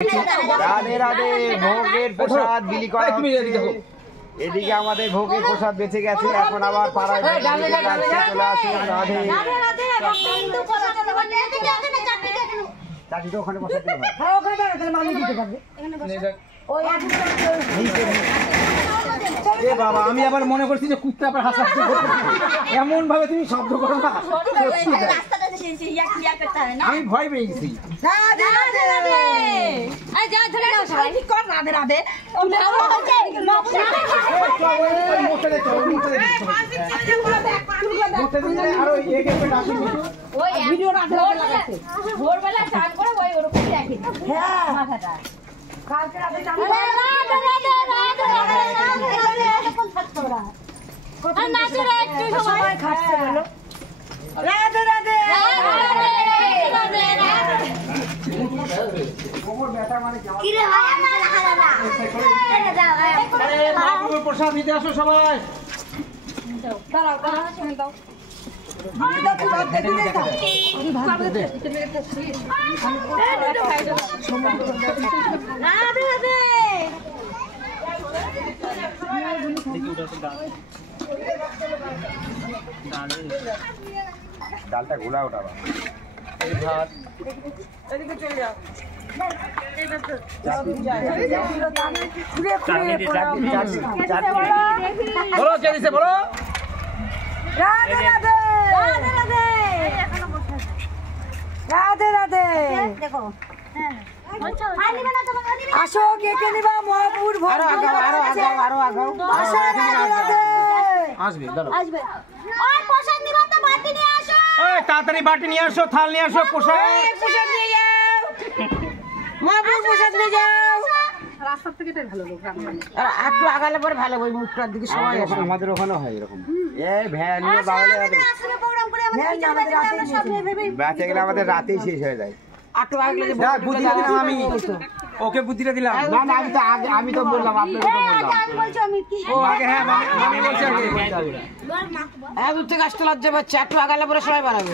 রাধে রাধে। ভোগের প্রসাদ বিলি করা এদিকে আমাদের ভোগের প্রসাদ বেঁচে গেছে, এখন আবার পাড়ায় চলে আসুন। রাধে চাকরি তো ওখানে বসে বাবা, আমি আবার মনে করছি যে কুত্তা আবার হাসাহাসি করতেছে, এমন ভাবে তুমি শব্দ করো না, আমি ভয় পেয়ে গেছি। ভোরবেলা চান করে ওই ওরকম দেখি মাথাটা কালকে রাতে চান করে সবাই খাচ্ছে বলো রাধে রাধে প্রসাদ দিতে আসো সবাই। দাঁড়াও দাঁড়াও শুনে দাও ডালটা গোলা ওটা ভাত এদিকে চলে যাও। বলো কে দিছে বলো। রাধে রাধে রাধে রাধে রাধে রাধে দেখো আসো কে কে নিবা মহাপুর ভোগ আসবে দাঁড়াও, আসবে আর প্রসাদ নিবা তো বাটি নিয়ে আসো এই তাড়াতাড়ি বাটি নিয়ে আসো, থাল নিয়ে আসো, প্রসাদ প্রসাদ নিয়ে যাও মহাপুর প্রসাদ নিয়ে যাও রাস্তা থেকে এটাই ভালো লোক একটু আগালে পরে ভালো ওই মুখটার দিকে সবাই আসে আমাদের ওখানে হয় এরকম। এই ভ্যান নিয়ে বাড়ালে হবে, বেঁচে গেলে আমাদের রাতেই শেষ হয়ে যায়। বুদ্ধিটা দিলাম আমি, ওকে বুদ্ধিটা দিলাম। না না, আমি তো বললাম, আপনাকে তো বললাম। ও আগে হ্যাঁ মামি বলছে আগে। গাছটা লজ্জা পাচ্ছে একটু আগালে পরে সবাই বাড়াবে।